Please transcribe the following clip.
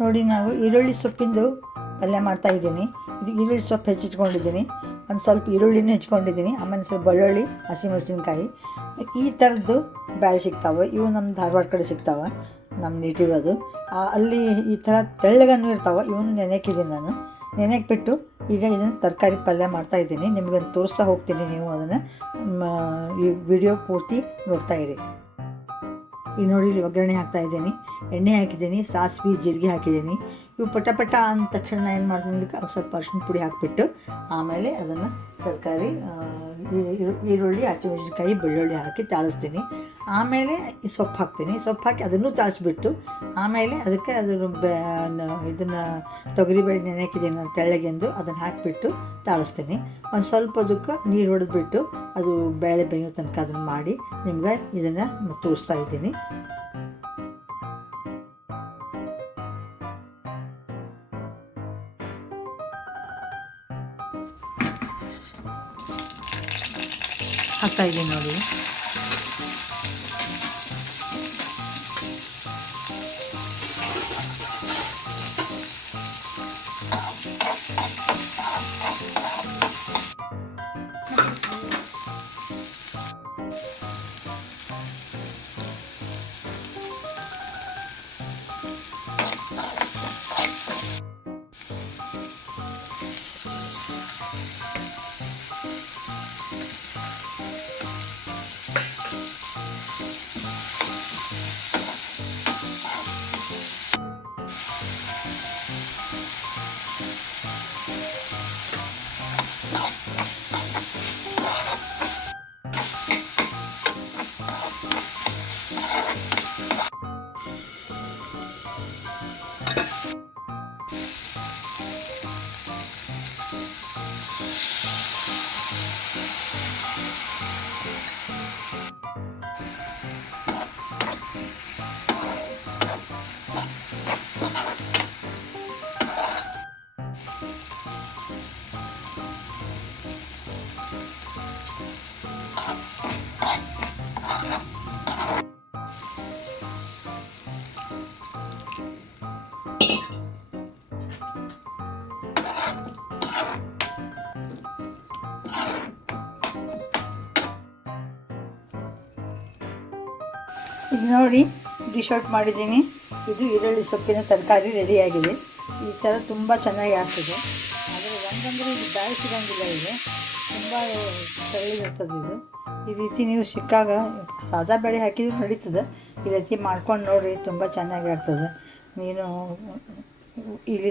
ನೋಡಿ ನಾವು ಈರುಳ್ಳಿ ಸೊಪ್ಪಿಂದು ಪಲ್ಯ ಮಾಡ್ತಾ ಇದ್ದೀನಿ. ಇದು ಈರುಳ್ಳಿ ಸೊಪ್ಪು ಹೆಚ್ಚಿಟ್ಕೊಂಡಿದ್ದೀನಿ. ಒಂದು ಸ್ವಲ್ಪ ಈರುಳ್ಳಿನೂ ಹೆಚ್ಕೊಂಡಿದ್ದೀನಿ ಆಮೇಲೆ ಸ್ವಲ್ಪ ಬೆಳ್ಳುಳ್ಳಿ, ಹಸಿಮೆಣಸಿನ್ಕಾಯಿ. ಈ ಥರದ್ದು ಬ್ಯಾಳೆ ಸಿಗ್ತಾವೆ. ಇವು ನಮ್ಮ ಧಾರವಾಡ ಕಡೆ ಸಿಗ್ತಾವೆ. ನಮ್ಮ ನೀಟಿರೋದು. ಅಲ್ಲಿ ಈ ಥರ ತೆಳ್ಳಗನ್ನು ಇರ್ತಾವೆ. ಇವನು ನೆನೆಕಿದ್ದೀನಿ ನಾನು. ನೆನೆಕ್ಬಿಟ್ಟು ಈಗ ಇದನ್ನು ತರಕಾರಿ ಪಲ್ಯ ಮಾಡ್ತಾ ಇದ್ದೀನಿ. ನಿಮಗೆ ತೋರಿಸ್ತಾ ಹೋಗ್ತೀನಿ ನೀವು ಅದನ್ನು. ಈ ವಿಡಿಯೋ ಪೂರ್ತಿ ನೋಡ್ತಾ ಈಗ ನೋಡಿ ಇಲ್ಲಿ ಒಗ್ಗರಣೆ ಹಾಕ್ತಾ ಇದ್ದೀನಿ. ಎಣ್ಣೆ ಹಾಕಿದ್ದೀನಿ, ಸಾಸಿವೆ, ಜೀರಿಗೆ ಹಾಕಿದ್ದೀನಿ. ಇವು ಪಟ ಪಟ ಅಂದ ತಕ್ಷಣ ಏನು ಮಾಡ್ತೀನಿ ಸ್ವಲ್ಪ ಅರಿಶಿನ ಪುಡಿ ಹಾಕಿಬಿಟ್ಟು ಆಮೇಲೆ ಅದನ್ನು ತರಕಾರಿ ಈರುಳ್ಳಿ, ಹಸಿಮೆಣಸಿನ್ಕಾಯಿ, ಬೆಳ್ಳುಳ್ಳಿ ಹಾಕಿ ತಾಳಿಸ್ತೀನಿ. ಆಮೇಲೆ ಸೊಪ್ಪು ಹಾಕ್ತೀನಿ. ಸೊಪ್ಪು ಹಾಕಿ ಅದನ್ನು ತಾಳಿಸ್ಬಿಟ್ಟು ಆಮೇಲೆ ಅದಕ್ಕೆ ಅದನ್ನು ಇದನ್ನು ತೊಗರಿಬೇಳೆ ನೆನೆಕಿದ್ದೀನಿ ತೆಳ್ಳಗೆಂದು ಅದನ್ನು ಹಾಕಿಬಿಟ್ಟು ತಾಳಿಸ್ತೀನಿ. ಒಂದು ಸ್ವಲ್ಪ ಅದಕ್ಕೆ ನೀರು ಹೊಡೆದ್ಬಿಟ್ಟು ಅದು ಬೇಳೆ ಬೇಯೋ ತನಕ ಅದನ್ನು ಮಾಡಿ ನಿಮ್ಗೆ ಇದನ್ನು ತೋರಿಸ್ತಾ ಇದ್ದೀನಿ. ಹಾಕ್ತಾ ಇದ್ದೀನಿ ನೋಡಿ ಈಗ ನೋಡಿ ಡಿಶ್ ಔಟ್ ಮಾಡಿದ್ದೀನಿ. ಇದು ಈರುಳ್ಳಿ ಸೊಪ್ಪಿನ ತರಕಾರಿ ರೆಡಿಯಾಗಿದೆ. ಈ ಥರ ತುಂಬ ಚೆನ್ನಾಗಿ ಆಗ್ತದೆ. ಆದರೆ ಒಂದಂದರೆ ಇದು ಬ್ಯಾಳೆ ಇದೆ. ಇದು ತುಂಬ ಇದು. ಈ ರೀತಿ ನೀವು ಸಿಕ್ಕಾಗ ಸಾದಾ ಬೇಳೆ ಹಾಕಿದ್ರೆ ನಡೀತದೆ. ಈ ರೀತಿ ಮಾಡ್ಕೊಂಡು ನೋಡಿರಿ, ತುಂಬ ಚೆನ್ನಾಗಿ ಆಗ್ತದೆ. ನೀನು ಇಲ್ಲಿ